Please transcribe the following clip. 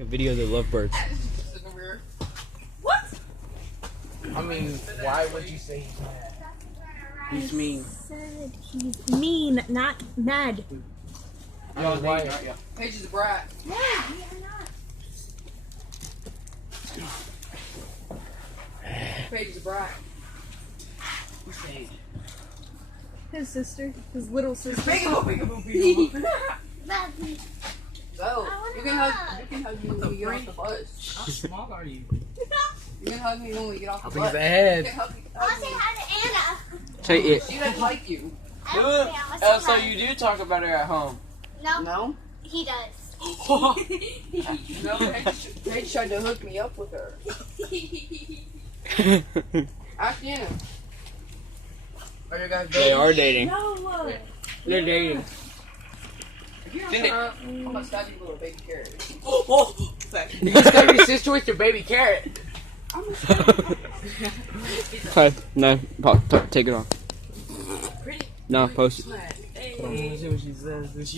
A video of the lovebirds. What? I mean, why would you say he's mad? He's mean. Said he's mean, not mad. Yo, why? Paige is a brat. No, we are not. Paige is a brat. Who's Paige? His sister, his little sister. Peekaboo. So, you can hug me when we get off the bus. How small are you? You can hug me when we get off the How big bus. is the head? You can hug me. I'll say hi to Anna. Say it. She doesn't like you. I'll say So hi. you do talk about her at home? No, No? he does. No, Paige tried to hook me up with her. Ask Anna. Are you guys They are dating. No. They're dating. If you don't shut up, I'm gonna stab you with a baby carrot. You just got your sister with your baby carrot. Okay, no, take it off. No, post it. I want to see what she says.